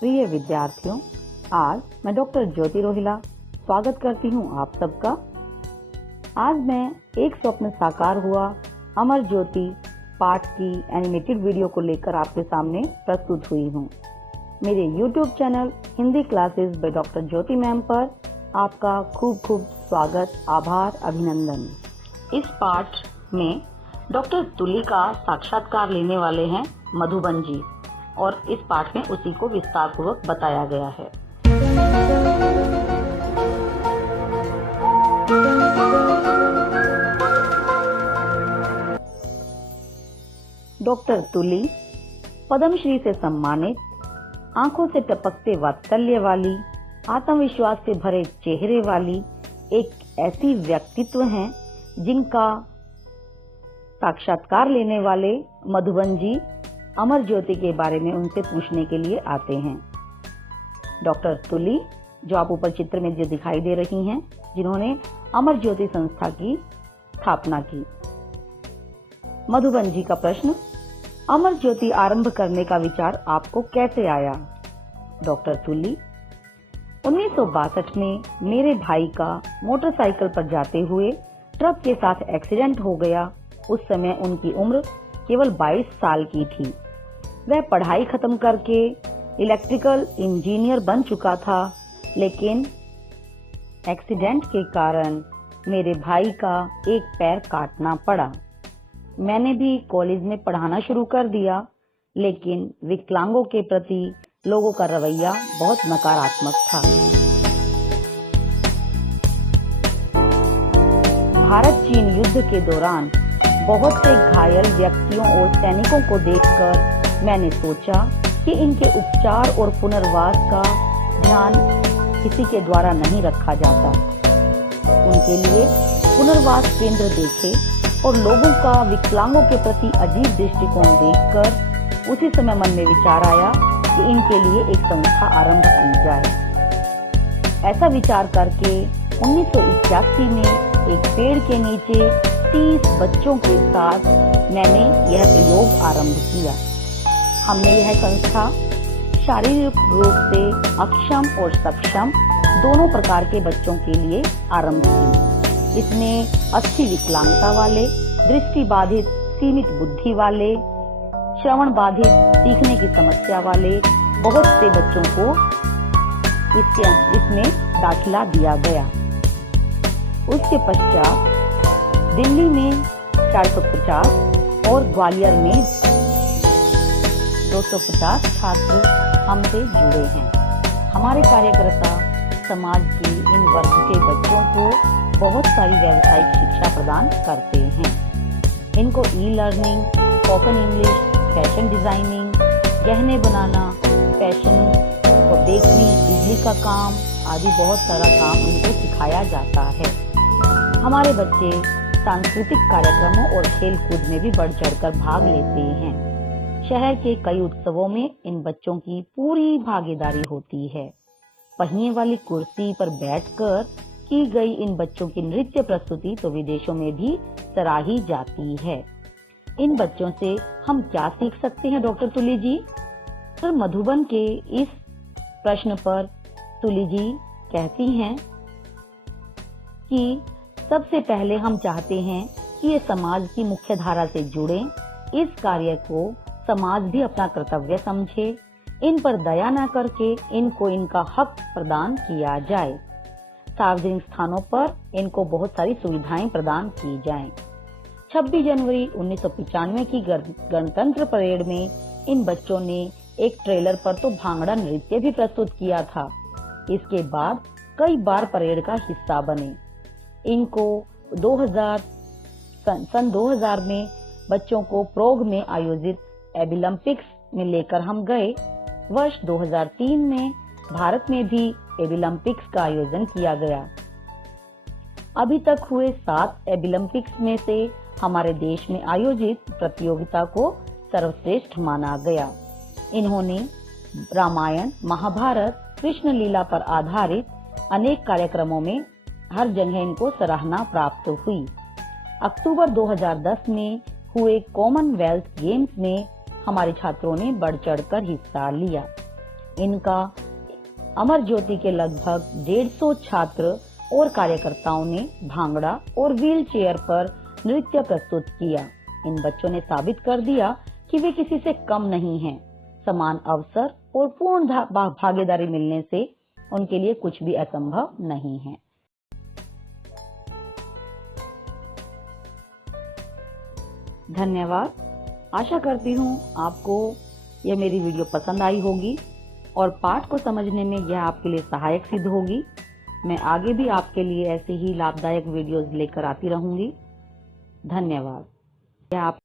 प्रिय विद्यार्थियों, आज मैं डॉक्टर ज्योति रोहिला स्वागत करती हूँ आप सबका। आज मैं एक स्वप्न साकार हुआ अमर ज्योति पाठ की एनिमेटेड वीडियो को लेकर आपके सामने प्रस्तुत हुई हूँ। मेरे YouTube channel Hindi classes by doctor Jyoti ma'am पर आपका खूब खूब स्वागत, आभार, अभिनंदन। इस पाठ में डॉक्टर तुली का साक्षात्कार लेने वाले हैं मधुबन जी और इस पाठ में उसी को विस्तार पूर्वक बताया गया है। डॉक्टर तुली पद्मश्री से सम्मानित, आंखों से टपकते वात्सल्य वाली, आत्मविश्वास से भरे चेहरे वाली एक ऐसी व्यक्तित्व हैं जिनका साक्षात्कार लेने वाले मधुबन जी अमर ज्योति के बारे में उनसे पूछने के लिए आते हैं। डॉक्टर तुली, जो आप ऊपर चित्र में जो दिखाई दे रही हैं, जिन्होंने अमर ज्योति संस्था की स्थापना की। मधुबन जी का प्रश्न, अमर ज्योति आरंभ करने का विचार आपको कैसे आया? डॉक्टर तुली, 1962 में मेरे भाई का मोटरसाइकिल पर जाते हुए ट्रक के साथ एक्सीडेंट हो गया। उस समय उनकी उम्र केवल 22 साल की थी। वह पढ़ाई खत्म करके इलेक्ट्रिकल इंजीनियर बन चुका था, लेकिन एक्सीडेंट के कारण मेरे भाई का एक पैर काटना पड़ा। मैंने भी कॉलेज में पढ़ाना शुरू कर दिया, लेकिन विकलांगों के प्रति लोगों का रवैया बहुत नकारात्मक था। भारत चीन युद्ध के दौरान बहुत से घायल व्यक्तियों और सैनिकों को देखकर मैंने सोचा कि इनके उपचार और पुनर्वास का ध्यान किसी के द्वारा नहीं रखा जाता। उनके लिए पुनर्वास केंद्र देखे और लोगों का विकलांगों के प्रति अजीब दृष्टिकोण देखकर उसी समय मन में विचार आया कि इनके लिए एक संस्था आरंभ की जाए। ऐसा विचार करके 1981 में एक पेड़ के नीचे 30 बच्चों के साथ मैंने यह प्रयोग आरंभ किया। हमने यह संस्था शारीरिक रूप से अक्षम और सक्षम दोनों प्रकार के बच्चों के लिए आरंभ की। इसमें अस्थि विकलांगता वाले, दृष्टि बाधित, सीमित बुद्धि वाले, श्रवण बाधित, सीखने की समस्या वाले बहुत से बच्चों को इसमें दाखिला दिया गया। उसके पश्चात दिल्ली में 450 और ग्वालियर में 250 छात्र हमसे जुड़े हैं। हमारे कार्यकर्ता समाज के इन वर्ग के बच्चों को बहुत सारी व्यावसायिक शिक्षा प्रदान करते हैं। इनको e learning, spoken English, fashion designing, गहने बनाना, फैशन और बेकरी, बिजली का काम आदि बहुत सारा काम इनको सिखाया जाता है। हमारे बच्चे सांस्कृतिक कार्यक्रमों और खेल कूद में भी बढ़ चढ़कर भाग लेते हैं। शहर के कई उत्सवों में इन बच्चों की पूरी भागीदारी होती है। पहिए वाली कुर्सी पर बैठकर की गई इन बच्चों की नृत्य प्रस्तुति तो विदेशों में भी सराही जाती है। इन बच्चों से हम क्या सीख सकते हैं डॉक्टर तुली जी? सर, मधुबन के इस प्रश्न पर तुली जी कहती हैं कि सबसे पहले हम चाहते हैं कि ये समाज की मुख्य धारा से जुड़े, इस कार्य को समाज भी अपना कर्तव्य समझे, इन पर दया न करके इनको इनका हक प्रदान किया जाए। सार्वजनिक स्थानों पर इनको बहुत सारी सुविधाएं प्रदान की जाएं। 26 जनवरी 1995 की गणतंत्र परेड में इन बच्चों ने एक ट्रेलर पर तो भांगड़ा नृत्य भी प्रस्तुत किया था। इसके बाद कई बार परेड का हिस्सा बने। इनको सन 2000 में बच्चों को प्रोग में आयोजित एबिलम्पिक्स में लेकर हम गए। वर्ष 2003 में भारत में भी एबिलम्पिक्स का आयोजन किया गया। अभी तक हुए 7 एबिलम्पिक्स में से हमारे देश में आयोजित प्रतियोगिता को सर्वश्रेष्ठ माना गया। इन्होंने रामायण, महाभारत, कृष्ण लीला पर आधारित अनेक कार्यक्रमों में हर जगह इनको सराहना प्राप्त हुई। अक्टूबर 2010 में हुए कॉमनवेल्थ गेम्स में हमारे छात्रों ने बढ़ चढ़कर हिस्सा लिया। इनका अमर ज्योति के लगभग 150 छात्र और कार्यकर्ताओं ने भांगड़ा और व्हील चेयर पर नृत्य प्रस्तुत किया। इन बच्चों ने साबित कर दिया कि वे किसी से कम नहीं हैं। समान अवसर और पूर्ण भागीदारी मिलने से उनके लिए कुछ भी असंभव नहीं है। धन्यवाद। आशा करती हूँ आपको यह मेरी वीडियो पसंद आई होगी और पाठ को समझने में यह आपके लिए सहायक सिद्ध होगी। मैं आगे भी आपके लिए ऐसे ही लाभदायक वीडियोस लेकर आती रहूंगी। धन्यवाद।